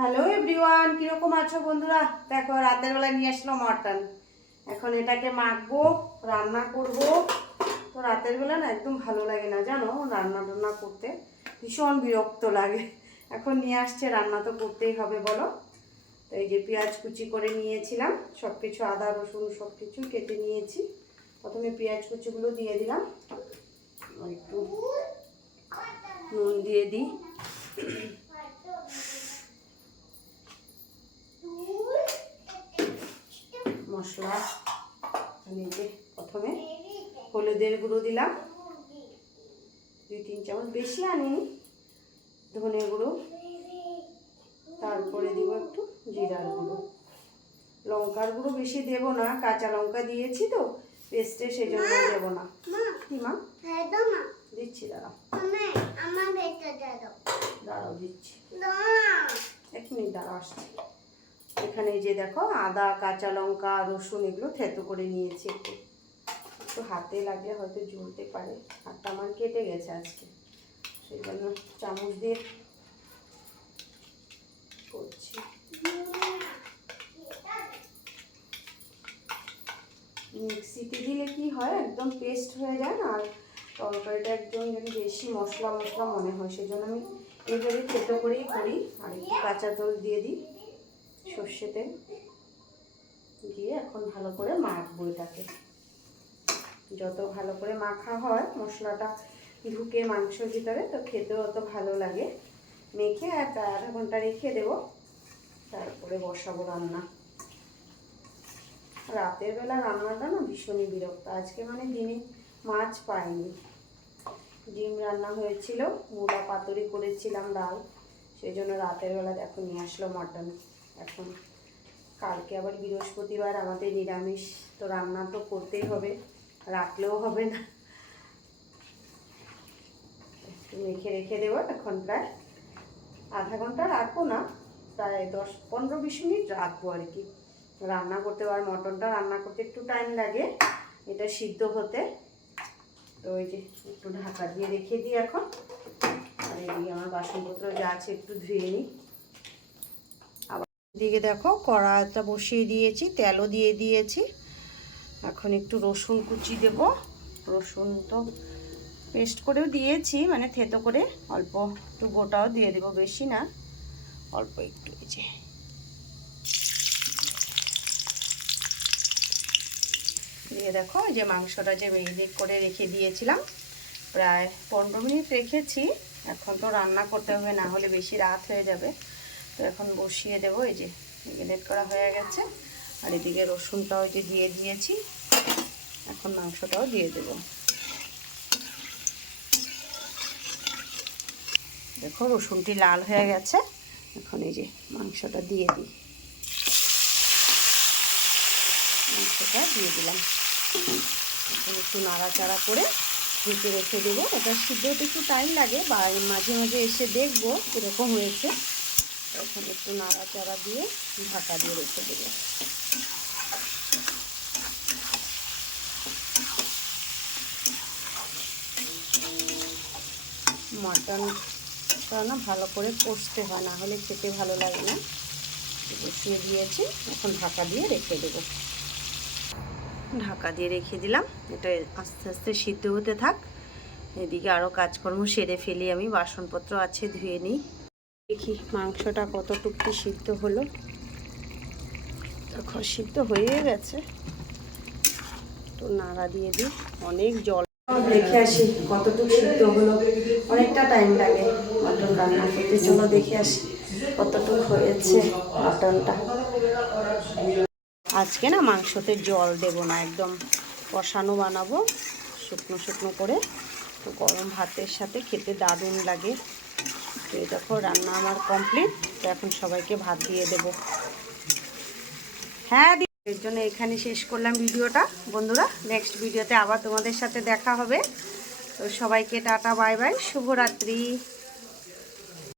Hello everyone, কিরকম আছো বন্ধুরা? দেখো রাতের বেলা নিয়ে আসলো মটন। এখন এটাকে মাখবো, রান্না করব। তো রাতের বেলা না একদম ভালো লাগে না জানো, রান্না করতে ভীষণ বিরক্ত লাগে। এখন নিয়ে আসছে, রান্না তো করতেই হবে বলো। তো এই যে পেঁয়াজ কুচি করে নিয়েছিলাম, সব কিছু আদা রসুন সব কিছু কেটে নিয়েছি। প্রথমে পেঁয়াজ কুচিগুলো দিয়ে দিলাম, একটু নুন দিয়ে দিই, মশলা নিয়ে প্রথমে হলুদের গুঁড়ো দিলাম 2-3 চামচ, বেশি আনিনি। ধনে গুঁড়ো, তারপরে দিব একটু জিরার গুঁড়ো। লঙ্কার গুঁড়ো বেশি দেব না, কাঁচা লঙ্কা দিয়েছি তো পেস্টে, সেই জন্য দেব না। কি মা দিচ্ছি, দাঁড়াও দাঁড়াও দিচ্ছি, 1 মিনিট দাঁড়াও আসছি। এখানে যে দেখো আদা কাঁচা লঙ্কা রসুন এগুলো থেতো করে নিয়েছি। একটু হাতে লাগলে হয়তো জ্বলতে পারে, হাতটা আমার কেটে গেছে আজকে, সেই জন্য চামচ দিয়ে করছি। মিক্সিতে দিলে কি হয়, একদম পেস্ট হয়ে যায় না, আর তরকারিটা একদম যদি বেশি মশলা মনে হয়, সেই জন্য আমি এইভাবে থেতো করেই করি। আর একটু কাঁচা তেল দিয়ে দিই, সর্ষে তেল দিয়ে এখন ভালো করে মাখবো এটাকে। যত ভালো করে মাখা হয় মশলাটা ঢুকে মাংসের ভিতরে, তো খেতেও অত ভালো লাগে। মেখে আর 1/2 ঘন্টা রেখে দেবো, তারপরে বসাবো রান্না। রাতের বেলা রান্নাটা না ভীষণই বিরক্ত। আজকে মানে দিনে মাছ পাইনি, ডিম রান্না হয়েছিল, মূলা পাতুরি করেছিলাম, ডাল, সেই জন্য রাতের বেলা দেখো নিয়ে আসলো মটন। এখন কালকে আবার বৃহস্পতিবার, আমাদের নিরামিষ, তো রান্না তো করতেই হবে, রাখলেও হবে না। একটু মেখে রেখে দেবো। এখন প্রায় 1/2 ঘন্টা রাখবো না, প্রায় 10-15-20 মিনিট রাখবো আর কি রান্না করতে। আর মটনটা রান্না করতে একটু টাইম লাগে, এটা সিদ্ধ হতে। তো ওই যে একটু ঢাকা দিয়ে রেখে দিই এখন। আর এদিকে আমার বাসনপত্র যা আছে একটু ধুয়ে নিই। আবার এদিকে দেখো কড়াটা বসিয়ে দিয়েছি, তেলও দিয়ে দিয়েছি। এখন একটু রসুন কুচি দেব। রসুন তো পেস্ট করেও দিয়েছি, মানে থেতো করে, অল্প একটু গোটাও দিয়ে দেবো, বেশি না, অল্প একটু। এই যে দিয়ে দেখো, যে মাংসটা যে ম্যারিনেট করে রেখে দিয়েছিলাম, প্রায় 15 মিনিট রেখেছি। এখন তো রান্না করতে হবে, না হলে বেশি রাত হয়ে যাবে। তো এখন বসিয়ে দেবো। এই যে ম্যারিনেট করা হয়ে গেছে, আর এদিকে রসুনটাও যে দিয়ে দিয়েছি, এখন মাংসটাও দিয়ে দেবো। দেখো রসুনটি লাল হয়ে গেছে, এখন এই যে মাংসটা দিয়ে দিই। মাংসটা দিয়ে দিলাম, এখন একটু নাড়াচাড়া করে ঢেকে রেখে দেবো। এটা সিদ্ধ হতে একটু টাইম লাগে, বা মাঝে মাঝে এসে দেখবো কীরকম হয়েছে। এখন একটু নাড়াচাড়া দিয়ে ঢাকা দিয়ে রেখে দেবো। মটনটা না ভালো করে কষতে হয়, না হলে খেতে ভালো লাগে না। বসিয়ে দিয়েছি, এখন ঢাকা দিয়ে রেখে দেবো। ঢাকা দিয়ে রেখে দিলাম, এটা আস্তে আস্তে সিদ্ধ হতে থাক। এদিকে আরও কাজকর্ম সেরে ফেলি, আমি বাসনপত্র আছে ধুয়ে নিই। দেখি মাংসটা কতটুকু সিদ্ধ হলো। তখন সিদ্ধ হয়ে গেছে, একটু নাড়া দিয়ে দিই। অনেক জল দেখে আসি কতটুকু সিদ্ধ হলো, অনেকটা টাইম লাগে মটন রান্না করতে। চলো দেখে আসি কতটুকু হয়েছে মটনটা। আজকে না মাংসতে জল দেব না, একদম কষানো বানাবো, শুকনো শুকনো করে। তো গরম ভাতের সাথে খেতে দারুণ লাগে। তো এই দেখো রান্না আমার কমপ্লিট। তো এখন সবাইকে ভাত দিয়ে দেব। হ্যাঁ, এর জন্য এখানে শেষ করলাম ভিডিওটা বন্ধুরা। নেক্সট ভিডিওতে আবার তোমাদের সাথে দেখা হবে। তো সবাইকে টাটা, বাই বাই, শুভরাত্রি।